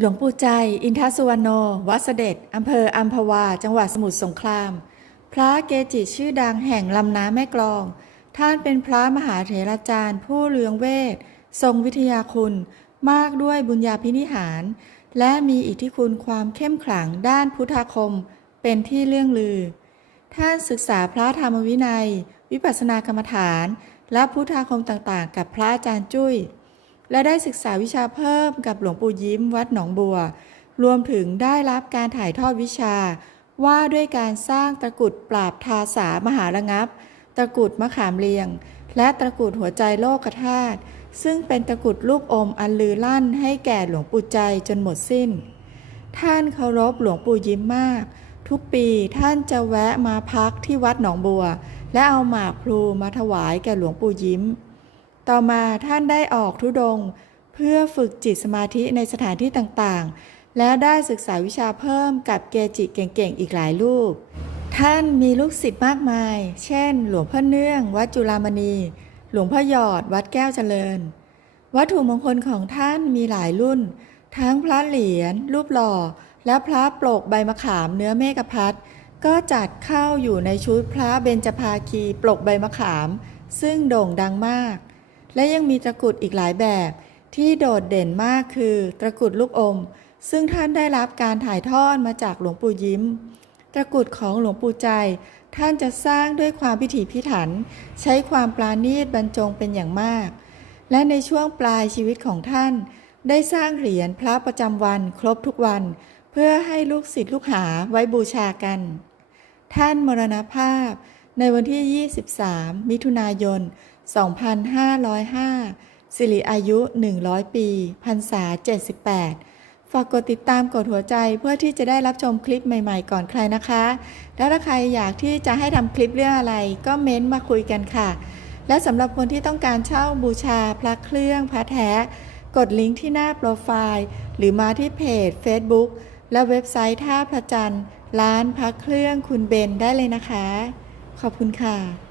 หลวงปู่ใจ อินทสุวรรณโน วัดเสด็จอำเภออัมพวา จังหวัดสมุทรสงคราม พระเกจิชื่อดังแห่งลำน้ำแม่กลอง ท่านเป็นพระมหาเถราจารย์ ผู้เลืองเวท ทรงวิทยาคุณ มากด้วยบุญญาภินิหาร และมีอิทธิคุณความเข้มขลังด้านพุทธาคม เป็นที่เลื่องลือ ท่านศึกษาพระธรรมวินัย วิปัสสนากรรมฐาน และพุทธาคมต่างๆ กับพระอาจารย์จุ้ย และได้ศึกษาวิชาเพิ่มกับหลวงปู่ยิ้มวัดหนองบัว รวมถึงได้รับการถ่ายทอดวิชา ว่าด้วยการสร้างตะกุดปราบทาสามหาระงับ ตะกุดมะขามเรียง และตะกุดหัวใจโลกธาตุซึ่งเป็นตะกุดลูกอมอันลือลั่นให้แก่หลวงปู่ใจจนหมดสิ้น ท่านเคารพหลวงปู่ยิ้มมาก ทุกปีท่านจะแวะมาพักที่วัดหนองบัว และเอาหมากพลูมาถวายแก่หลวงปู่ยิ้ม ต่อมาท่านได้ออกทุดง เพื่อฝึกจิตสมาธิในสถานที่ต่างๆ และได้ศึกษาวิชาเพิ่มกับเกจิเก่งๆ อีกหลายรูป ท่านมีลูกศิษย์มากมาย เช่น หลวงพ่อเนื่อง วัดจุฬามณี หลวงพ่อหยอด วัดแก้วเจริญ วัตถุมงคลของท่านมีหลายรุ่น ทั้งพระเหรียญรูปหล่อ และพระปลกใบมะขามเนื้อเมฆพัดก็จัดเข้าอยู่ในชุดพระเบญจภาคีปลกใบมะขาม ซึ่งโด่งดังมาก และยังมีตะกรุดอีกหลายแบบ ที่โดดเด่นมากคือตะกรุดลูกอม ซึ่งท่านได้รับการถ่ายทอดมาจากหลวงปู่ยิ้มตะกรุดของหลวงปู่ใจท่านจะสร้างด้วยความพิถีพิถัน ใช้ความปราณีตบรรจงเป็นอย่างมาก และในช่วงปลายชีวิตของท่าน ได้สร้างเหรียญพระประจำวันครบทุกวัน เพื่อให้ลูกศิษย์ลูกหาไว้บูชากัน ท่านมรณภาพในวันที่ 23 มิถุนายน 2505 สิริอายุ 100 ปี พรรษา 78 ฝากกดติดตามกดหัวใจเพื่อที่จะได้รับชมคลิปใหม่ๆ ก่อนใครนะคะ แล้วถ้าใครอยากที่จะให้ทำคลิปเรื่องอะไร ก็เม้นต์มาคุยกันค่ะ และสำหรับคนที่ต้องการเช่าบูชาพระเครื่องพระแท้ กดลิงก์ที่หน้าโปรไฟล์ หรือมาที่เพจ Facebook และเว็บไซต์ท่าพระจันทร์ร้านพระเครื่องคุณเบนได้เลยนะคะ ขอบคุณค่ะ